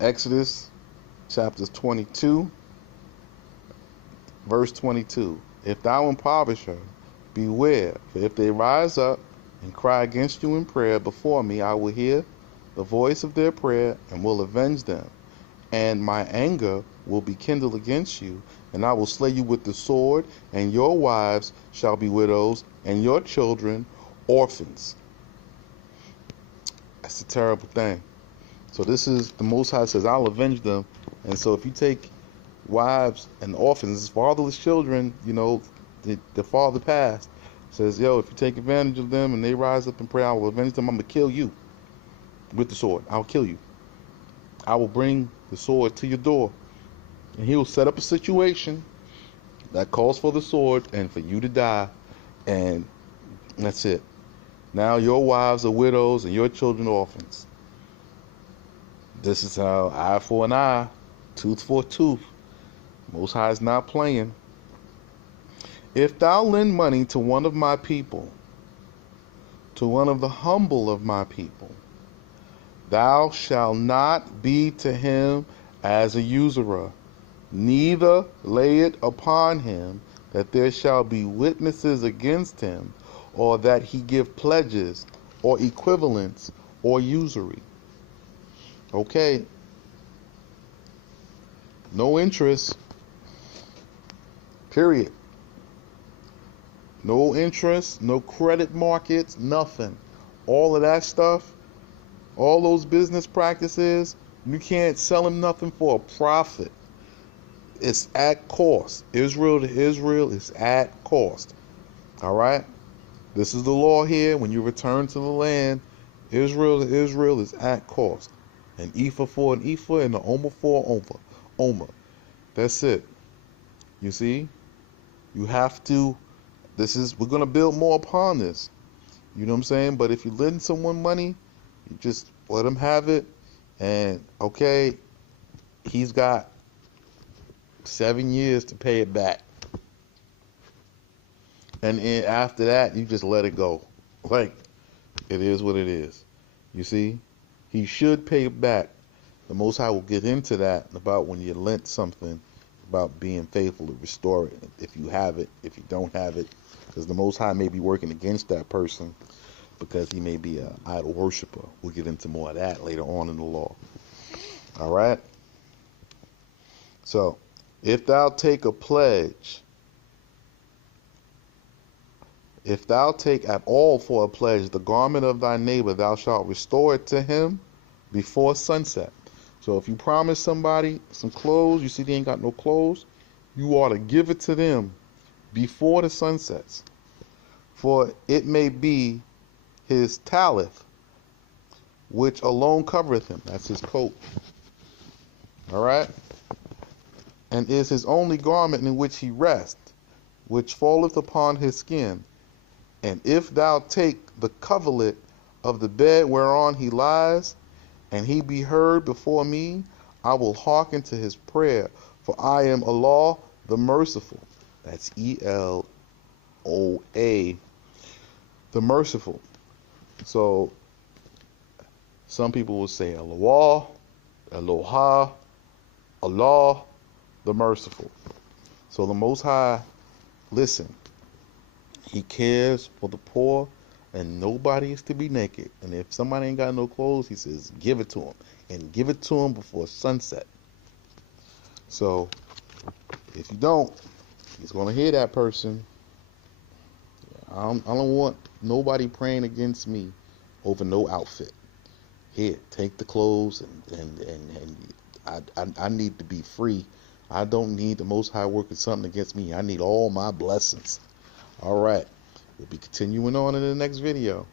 Exodus chapters 22, verse 22. If thou impoverish her, beware, for if they rise up and cry against you in prayer before me, I will hear the voice of their prayer and will avenge them. And my anger will be kindled against you, and I will slay you with the sword, and your wives shall be widows, and your children orphans. That's a terrible thing. So this is the Most High says, I'll avenge them. And so if you take wives and orphans, fatherless children, the father passed, says, yo, if you take advantage of them and they rise up and pray, I will avenge them. I'm going to kill you with the sword. I'll kill you. I will bring the sword to your door. And he will set up a situation that calls for the sword and for you to die. And that's it. Now your wives are widows and your children orphans. This is how eye for an eye, tooth for a tooth. Most High is not playing. If thou lend money to one of my people, to one of the humble of my people, thou shalt not be to him as a usurer, neither lay it upon him that there shall be witnesses against him, or that he give pledges, or equivalents, or usury. Okay. No interest. Period. No interest, no credit markets, nothing. All of that stuff, all those business practices, you can't sell them nothing for a profit. It's at cost. Israel to Israel is at cost. All right? This is the law here. When you return to the land, Israel to Israel is at cost. An ephah for an ephah and an omer for an omer. That's it. You see? You have to, we're going to build more upon this. You know what I'm saying? But if you lend someone money, you just let him have it. And, okay, he's got 7 years to pay it back. And after that, you just let it go. Like, it is what it is. You see? He should pay it back. The Most High will get into that about when you lent something, about being faithful to restore it. If you have it, if you don't have it, because the Most High may be working against that person because he may be an idol worshiper. We'll get into more of that later on in the law. All right? So, if thou take a pledge, if thou take at all for a pledge the garment of thy neighbor, thou shalt restore it to him before sunset. So if you promise somebody some clothes, you see they ain't got no clothes, you ought to give it to them before the sun sets. For it may be his talith, which alone covereth him. That's his coat. All right? And is his only garment in which he rests, which falleth upon his skin. And if thou take the coverlet of the bed whereon he lies, and he be heard before me, I will hearken to his prayer, for I am Allah, the merciful. That's Eloah, the merciful. So some people will say Eloah, Eloha, Allah, the merciful. So the Most High, listen, he cares for the poor, and nobody is to be naked. And if somebody ain't got no clothes, he says, give it to him. And give it to him before sunset. So, if you don't, he's going to hear that person. I don't want nobody praying against me over no outfit. Here, take the clothes, and I need to be free. I don't need the Most High working something against me. I need all my blessings. All right. We'll be continuing on in the next video.